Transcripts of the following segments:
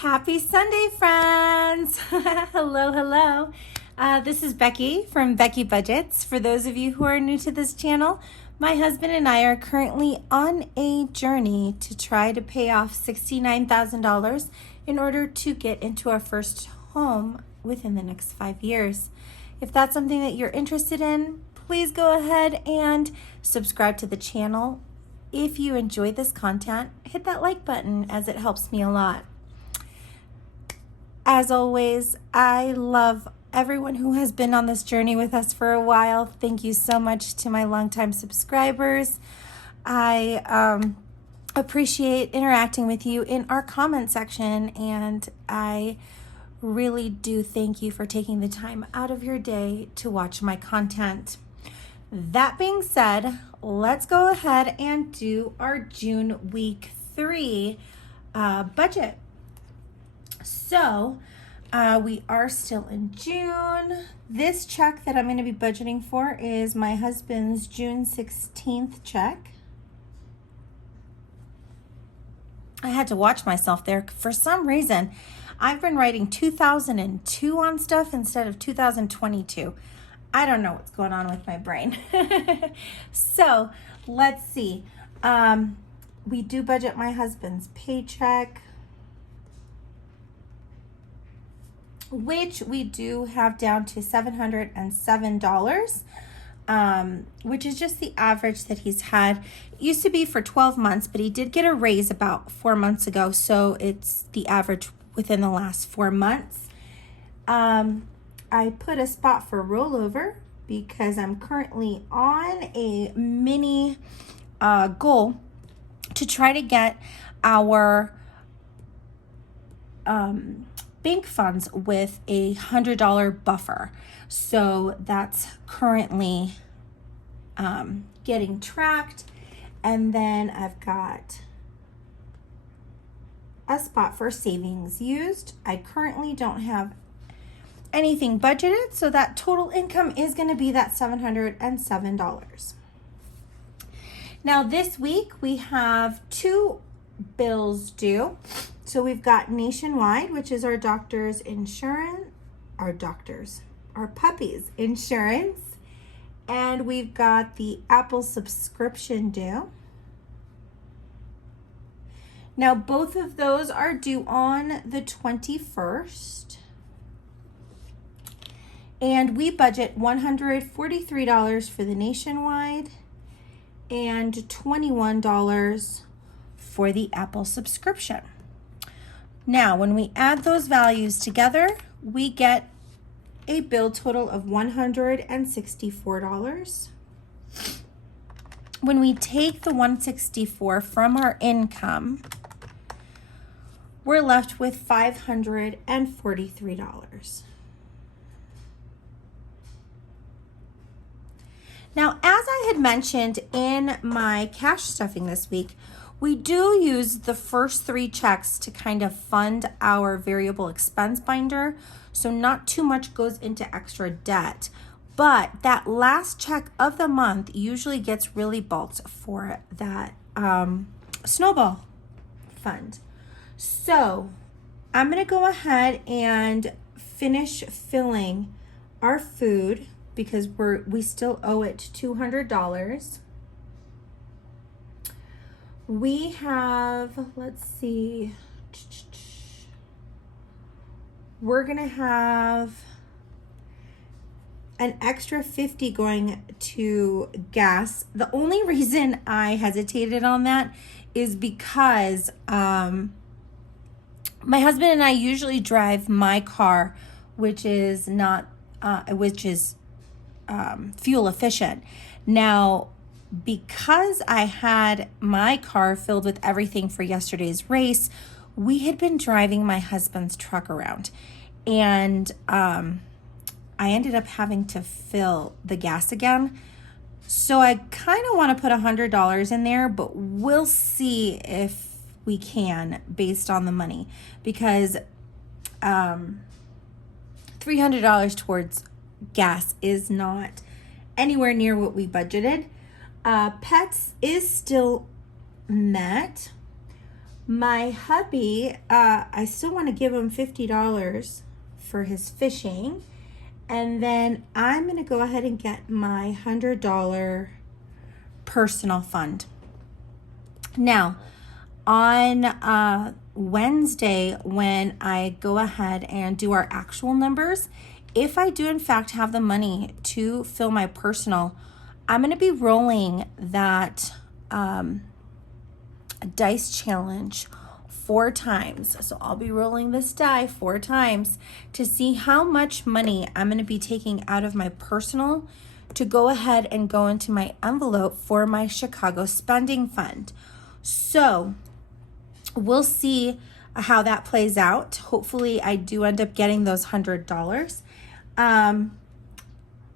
Happy Sunday, friends! Hello, hello. This is Becky from Becky Budgets. For those of you who are new to this channel, my husband and I are currently on a journey to try to pay off $69,000 in order to get into our first home within the next 5 years. If that's something that you're interested in, please go ahead and subscribe to the channel. If you enjoy this content, hit that like button as it helps me a lot. As always, I love everyone who has been on this journey with us for a while. Thank you so much to my longtime subscribers. I appreciate interacting with you in our comment section, and I really do thank you for taking the time out of your day to watch my content. That being said, let's go ahead and do our June week 3 budget. So we are still in June. This check that I'm going to be budgeting for is my husband's June 16th check. I had to watch myself there. For some reason, I've been writing 2002 on stuff instead of 2022. I don't know what's going on with my brain. So let's see. We do budget my husband's paycheck, which we do have down to $707, which is just the average that he's had. It used to be for 12 months, but he did get a raise about 4 months ago, so it's the average within the last 4 months. I put a spot for rollover because I'm currently on a mini goal to try to get our bank funds with a $100 buffer. So that's currently getting tracked. And then I've got a spot for savings used. I currently don't have anything budgeted, so that total income is going to be that $707. Now this week we have 2 bills due. So we've got Nationwide, which is our doctor's insurance, our puppies insurance, and we've got the Apple subscription due. Now both of those are due on the 21st. And we budget $143 for the Nationwide and $21 for the Apple subscription. Now, when we add those values together, we get a bill total of $164. When we take the $164 from our income, we're left with $543. Now, as I had mentioned in my cash stuffing this week, we do use the first 3 checks to kind of fund our variable expense binder, so not too much goes into extra debt. But that last check of the month usually gets really bulked for that snowball fund. So I'm going to go ahead and finish filling our food because we still owe it $200. We have, let's see, we're going to have an extra $50 going to gas. The only reason I hesitated on that is because my husband and I usually drive my car, which is fuel efficient. Now, because I had my car filled with everything for yesterday's race, we had been driving my husband's truck around, and I ended up having to fill the gas again. So I kind of want to put $100 in there, but we'll see if we can based on the money, because $300 towards gas is not anywhere near what we budgeted. Pets is still met. My hubby, I still want to give him $50 for his fishing. And then I'm going to go ahead and get my $100 personal fund. Now, on Wednesday, when I go ahead and do our actual numbers, if I do in fact have the money to fill my personal, I'm going to be rolling that dice challenge 4 times. So I'll be rolling this die 4 times to see how much money I'm going to be taking out of my personal to go ahead and go into my envelope for my Chicago spending fund. So we'll see how that plays out. Hopefully I do end up getting those $100.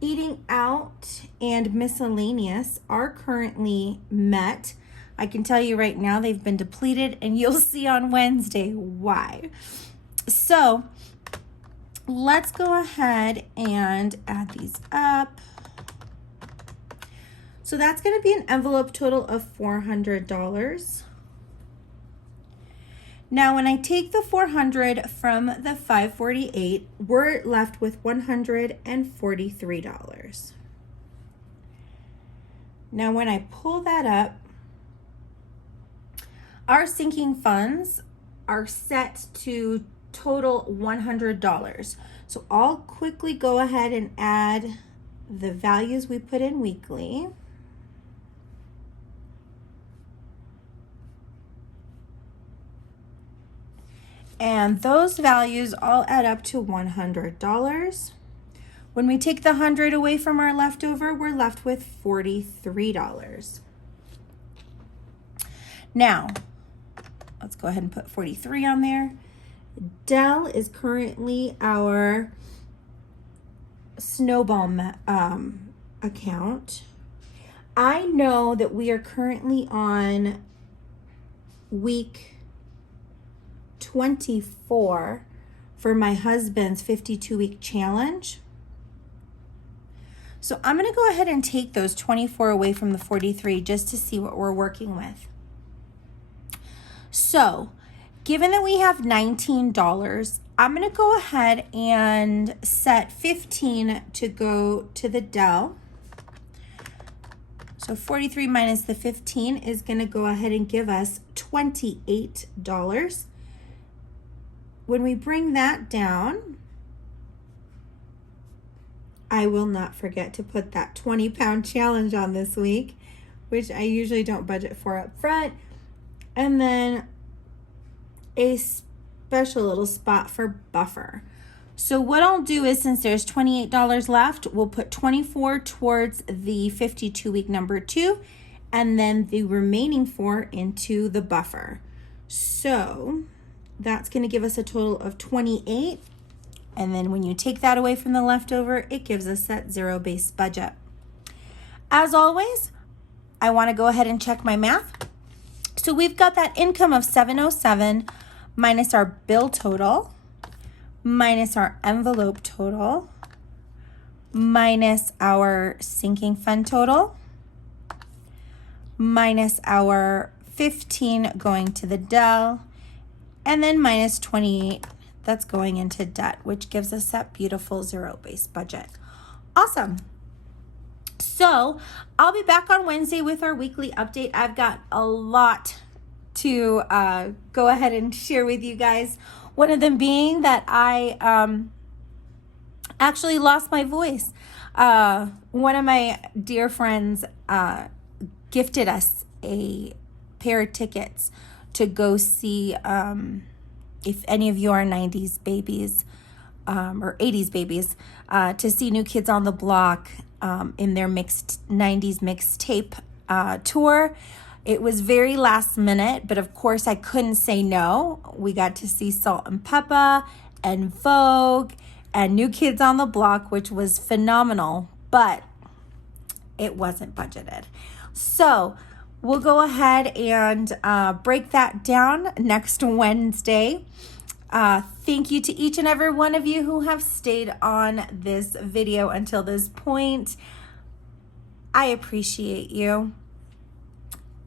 Eating out and miscellaneous are currently met. I can tell you right now they've been depleted, and you'll see on Wednesday why. So let's go ahead and add these up. So that's going to be an envelope total of $400. Now, when I take the 400 from the 548, we're left with $143. Now, when I pull that up, our sinking funds are set to total $100. So I'll quickly go ahead and add the values we put in weekly. And those values all add up to $100. When we take the 100 away from our leftover, we're left with $43. Now, let's go ahead and put 43 on there. Dell is currently our snowball account. I know that we are currently on week 24 for my husband's 52-week challenge. So I'm going to go ahead and take those 24 away from the 43 just to see what we're working with. So given that we have $19, I'm going to go ahead and set 15 to go to the Dell. So 43 minus the 15 is going to go ahead and give us $28. When we bring that down, I will not forget to put that 20-pound challenge on this week, which I usually don't budget for up front. And then a special little spot for buffer. So what I'll do is, since there's $28 left, we'll put 24 towards the 52-week number 2, and then the remaining 4 into the buffer. So that's going to give us a total of 28. And then when you take that away from the leftover, it gives us that zero-based budget. As always, I want to go ahead and check my math. So we've got that income of $707 minus our bill total, minus our envelope total, minus our sinking fund total, minus our 15 going to the Dell, and then minus 28 that's going into debt, which gives us that beautiful zero-based budget. Awesome. So I'll be back on Wednesday with our weekly update. I've got a lot to go ahead and share with you guys. One of them being that I actually lost my voice. One of my dear friends gifted us a pair of tickets to go see, if any of you are 90s babies or 80s babies, to see New Kids on the Block in their 90s mixtape tour. It was very last minute, but of course I couldn't say no. We got to see Salt and Peppa and Vogue and New Kids on the Block, which was phenomenal, but it wasn't budgeted. So we'll go ahead and break that down next Wednesday. Thank you to each and every one of you who have stayed on this video until this point. I appreciate you.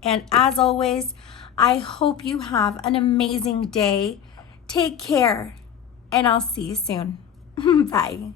And as always, I hope you have an amazing day. Take care, and I'll see you soon. Bye.